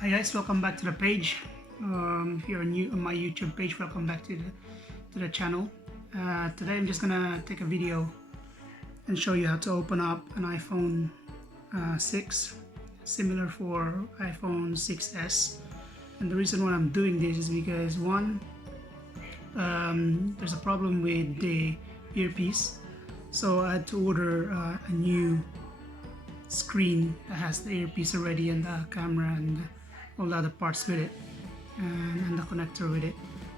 Hi guys, welcome back to the page. If you're new on my YouTube page, welcome back to the channel. Today I'm just gonna take a video and show you how to open up an iPhone 6, similar for iPhone 6s. And the reason why I'm doing this is because one, there's a problem with the earpiece, so I had to order a new screen that has the earpiece already and the camera and all the other parts with it, and the connector with it.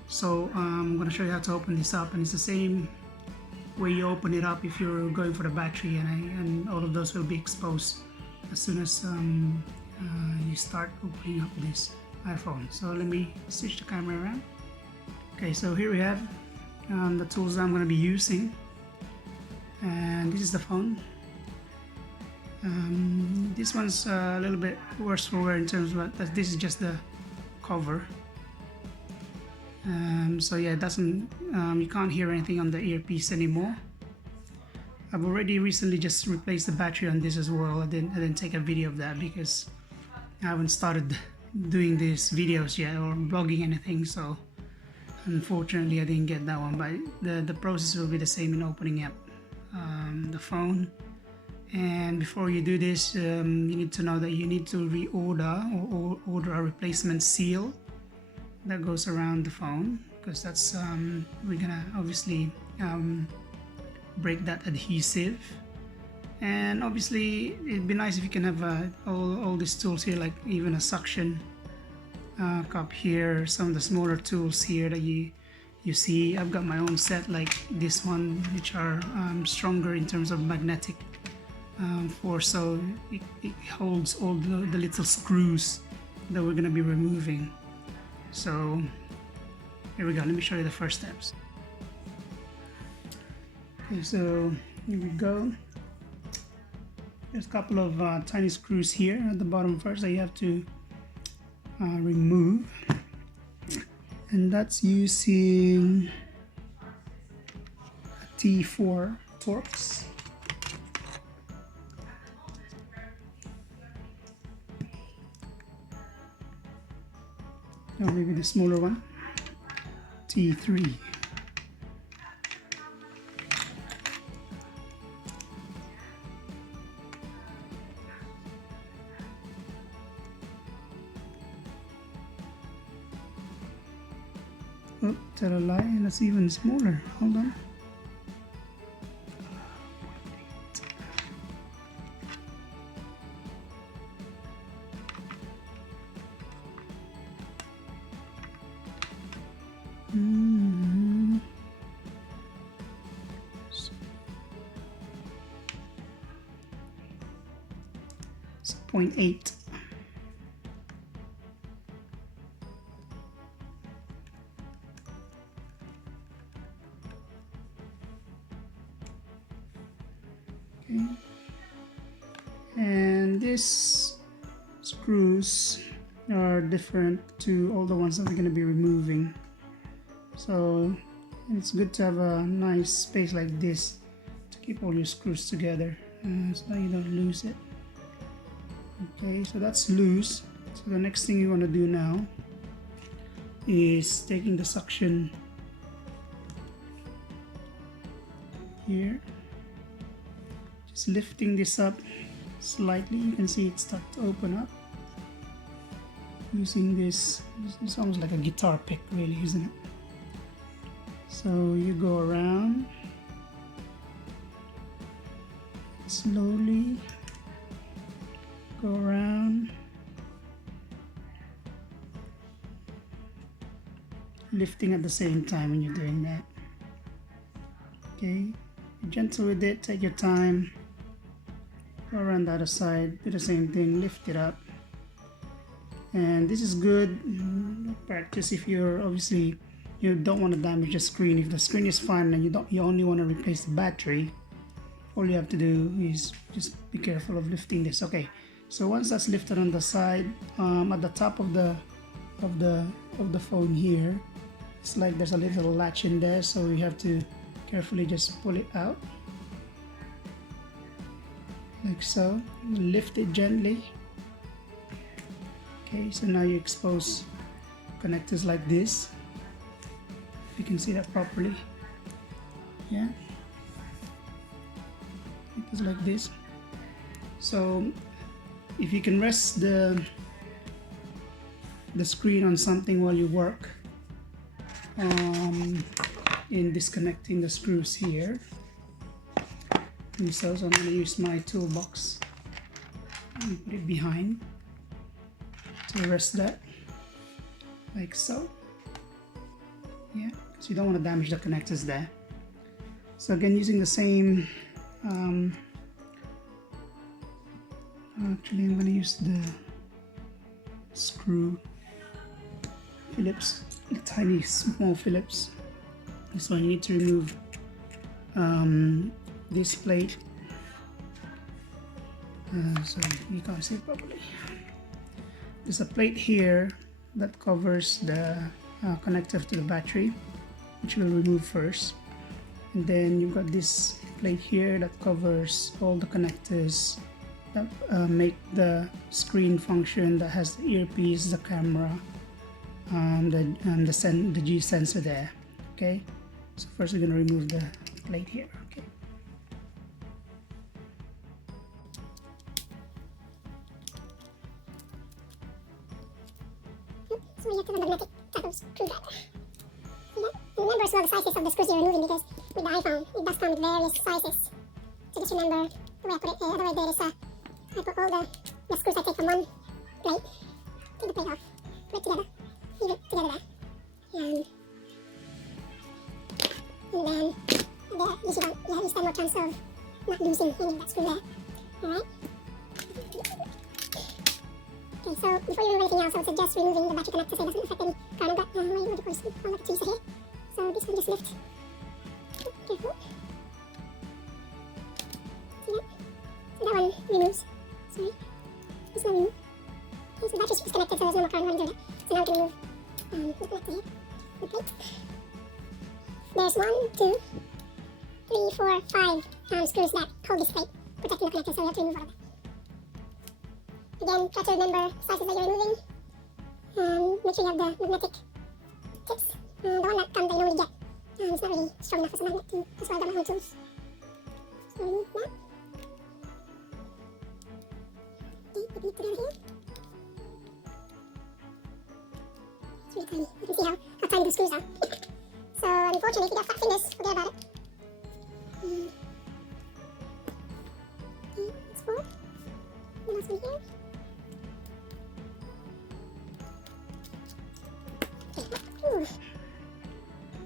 So I'm going to show you how to open this up, and it's the same way you open it up if you're going for the battery, and all of those will be exposed as soon as you start opening up this iPhone. So let me switch the camera around. Okay, so here we have the tools that I'm going to be using, and this is the phone. This one's a little bit worse for wear in terms of that this is just the cover. So yeah, it doesn't, you can't hear anything on the earpiece anymore. I've already recently just replaced the battery on this as well. I didn't take a video of that because I haven't started doing these videos yet or blogging anything, so unfortunately I didn't get that one. But the process will be the same in opening up the phone. And before you do this, you need to know that you need to reorder or order a replacement seal that goes around the phone, because that's we're gonna obviously break that adhesive. And obviously it'd be nice if you can have all these tools here, like even a suction cup here, some of the smaller tools here that you see. I've got my own set like this one, which are stronger in terms of magnetic force, so it holds all the little screws that we're going to be removing. So here we go, let me show you the first steps. Okay, so here we go. There's a couple of tiny screws here at the bottom first that you have to remove, and that's using a T4 Torx. Or maybe the smaller one, T3. Oh, tell a lie, that's even smaller. Hold on. It's 0.8. Okay. And these screws are different to all the ones that we're going to be removing. So it's good to have a nice space like this to keep all your screws together so you don't lose it. Okay, so that's loose. So the next thing you want to do now is taking the suction here, just lifting this up slightly. You can see it start to open up using this. It's almost like a guitar pick, really, isn't it? So you go around slowly, go around, lifting at the same time when you're doing that. Okay, be gentle with it, take your time, go around the other side, do the same thing, lift it up. And this is good practice if you're obviously you don't want to damage the screen. If the screen is fine and you only want to replace the battery, all you have to do is just be careful of lifting this. Okay, so once that's lifted on the side, at the top of the phone here, it's like there's a little latch in there, so you have to carefully just pull it out like so. Lift it gently. Okay, so now you expose connectors like this. If you can see that properly. Yeah, connectors like this. So if you can rest the screen on something while you work in disconnecting the screws here. And so I'm going to use my toolbox and put it behind to rest that, like so. Yeah, because you don't want to damage the connectors there. So again, using the same actually I'm going to use the screw Phillips, the tiny small Phillips. This one you need to remove this plate, so you can't see it properly. There's a plate here that covers the connector to the battery, which we'll remove first, and then you've got this plate here that covers all the connectors that make the screen function, that has the earpiece, the camera, the G sensor there. Okay, so first we're going to remove the plate here. Okay. So we have to have a magnetic type of screwdriver. Remember as well the sizes of the screws you're removing, because with the iPhone it does come with various sizes. So just remember the way I put it. The way there is I put all the screws I take from one plate, take the plate off, put it together, leave it together there. And then there, at least you stand more chance of not losing any of that screw there. Alright? Okay, so before you remove anything else, I would suggest removing the battery connector so it doesn't affect any current. But what do you call this? All the tweezers here. So this one just lift. Careful. See that? So that one removes. Sorry. This one removes. Okay, so the battery is connected, so there's no more current running through it. So now we can remove the connector here. The plate. There's 1, 2, 3, 4, 5 screws that hold this plate, protecting the connector, so you have to remove all of that. Again, try to remember the sizes that you're removing. Make sure you have the magnetic tips. The one that comes that you don't really get. It's not really strong enough as a magnet to, that's why I got my own tools. So remove that. Okay, put it together here. It's really tiny. You can see how tiny the screws are. So unfortunately, if you got fat fingers, forget about it. Okay, that's 4. The last one here.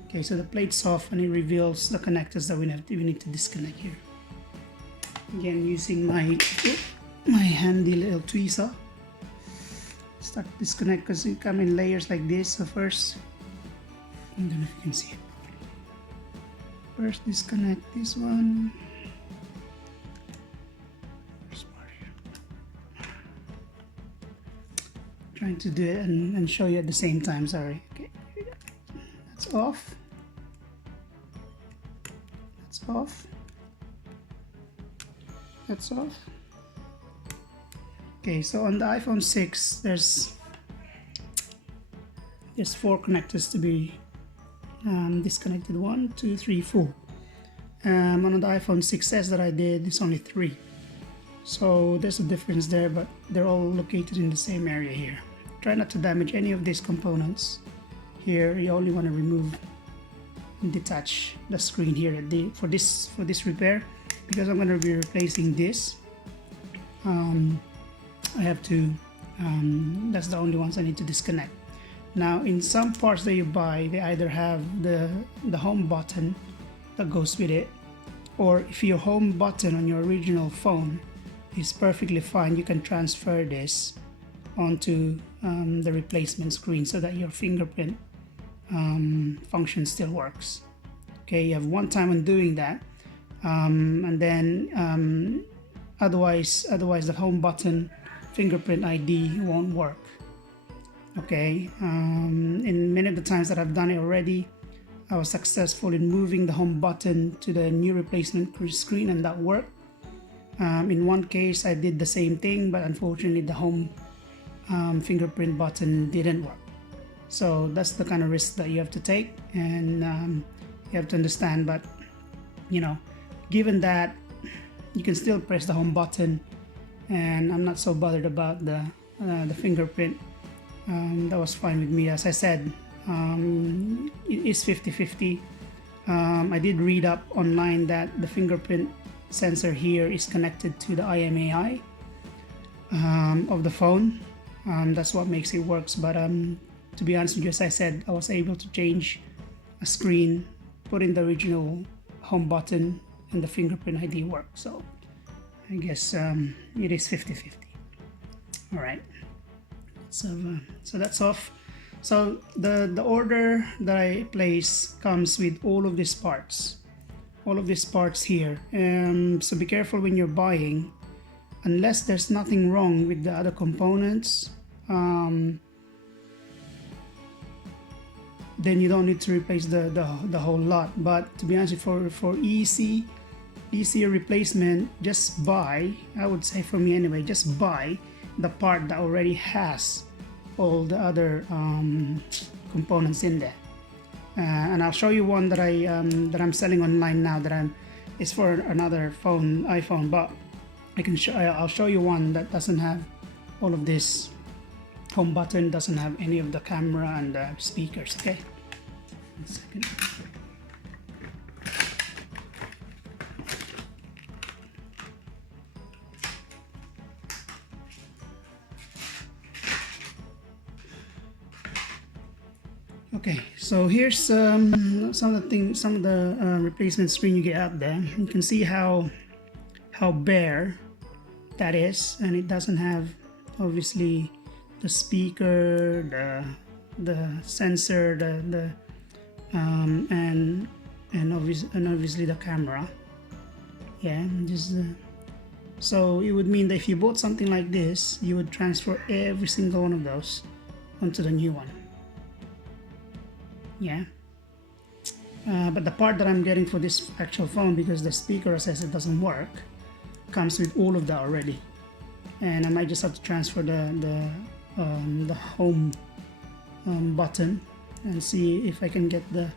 Okay, so the plate's off and it reveals the connectors that we need to disconnect here. Again, using my handy little tweezer. Start to disconnect because it comes in layers like this. So first, I don't know if you can see it. First, disconnect this one. Trying to do it and show you at the same time. Sorry. Okay, here we go. That's off. That's off. That's off. Okay, so on the iPhone 6, there's 4 connectors to be disconnected. 1, 2, 3, 4. On the iPhone 6s that I did, it's only 3. So there's a difference there, but they're all located in the same area here. Try not to damage any of these components. Here, you only want to remove and detach the screen here for this repair, because I'm going to be replacing this. I have to. That's the only ones I need to disconnect. Now, in some parts that you buy, they either have the home button that goes with it, or if your home button on your original phone is perfectly fine, you can transfer this onto the replacement screen so that your fingerprint function still works. Okay, you have one time on doing that, and then otherwise the home button fingerprint ID won't work. Okay, in many of the times that I've done it already, I was successful in moving the home button to the new replacement screen, and that worked. In one case I did the same thing, but unfortunately the home fingerprint button didn't work. So that's the kind of risk that you have to take, and you have to understand. But you know, given that you can still press the home button, and I'm not so bothered about the fingerprint. That was fine with me. As I said, it is 50-50. I did read up online that the fingerprint sensor here is connected to the IMEI of the phone. That's what makes it works. But to be honest with you, as I said, I was able to change a screen, put in the original home button, and the fingerprint ID works. So I guess it is 50-50. All right. So that's off. So the order that I place comes with all of these parts here. So be careful when you're buying, unless there's nothing wrong with the other components. Then you don't need to replace the whole lot. But to be honest, for easier replacement, just buy, I would say for me anyway, just buy the part that already has all the other components in there. And I'll show you one that I'm selling online now it's for another phone, iPhone, but I'll show you one that doesn't have all of this. Home button doesn't have any of the camera and the speakers. Okay, 1 second. Okay, so here's some of the replacement screen you get out there. You can see how bare that is, and it doesn't have obviously the speaker, the sensor, and obviously the camera. Yeah, so it would mean that if you bought something like this, you would transfer every single one of those onto the new one. Yeah, but the part that I'm getting for this actual phone, because the speaker, as I said, doesn't work, comes with all of that already, and I might just have to transfer the home button and see if I can get the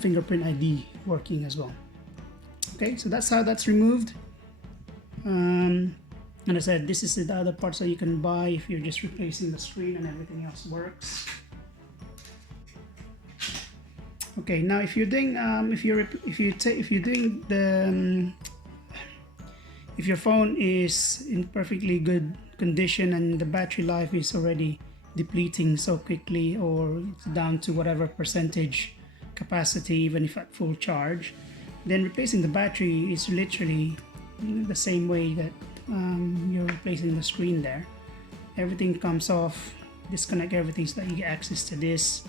fingerprint ID working as well. Okay, so that's how that's removed. And I said, this is the other parts that you can buy if you're just replacing the screen and everything else works. Okay, now if you're doing if your phone is in perfectly good condition and the battery life is already depleting so quickly, or it's down to whatever percentage capacity, even if at full charge, then replacing the battery is literally the same way that you're replacing the screen there. Everything comes off, disconnect everything so that you get access to this.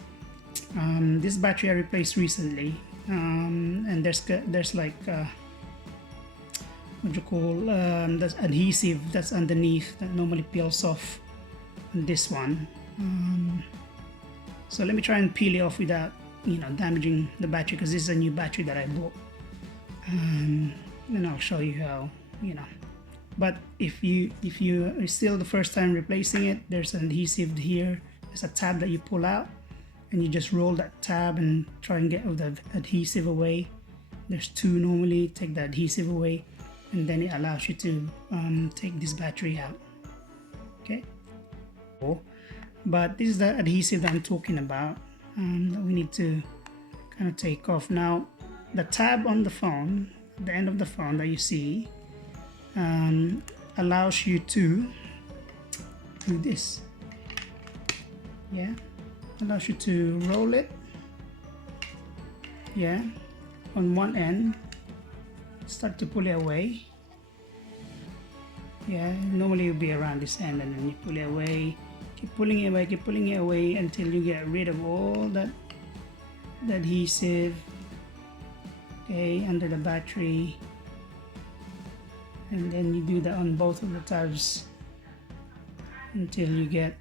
This battery I replaced recently, and there's like what you call that's adhesive that's underneath that normally peels off on this one. So let me try and peel it off without damaging the battery, because this is a new battery that I bought. Then I'll show you how. But if you are still the first time replacing it, there's an adhesive here. There's a tab that you pull out, and you just roll that tab and try and get the adhesive away. There's two normally. Take the adhesive away, and then it allows you to take this battery out. Okay, but this is the adhesive that I'm talking about, that we need to kind of take off. Now the tab on the phone, the end of the phone that you see, allows you to do this. Yeah, allows you to roll it, yeah, on one end, start to pull it away. Yeah, normally it would be around this end, and then you pull it away, keep pulling it away until you get rid of all that adhesive, okay, under the battery. And then you do that on both of the tabs until you get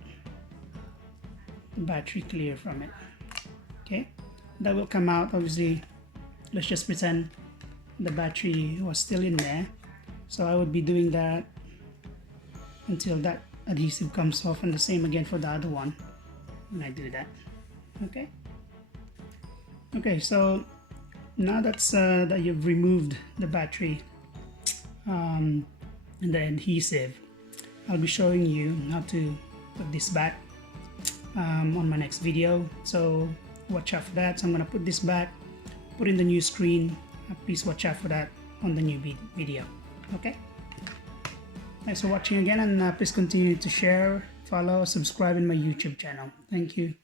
the battery clear from it. Okay, that will come out. Obviously, let's just pretend the battery was still in there, so I would be doing that until that adhesive comes off, and the same again for the other one when I do that. Okay, so now that you've removed the battery and the adhesive, I'll be showing you how to put this back on my next video, so watch out for that. So I'm gonna put this back, put in the new screen. Please watch out for that on the new video. Okay, thanks for watching again, and please continue to share, follow, subscribe in my YouTube channel. Thank you.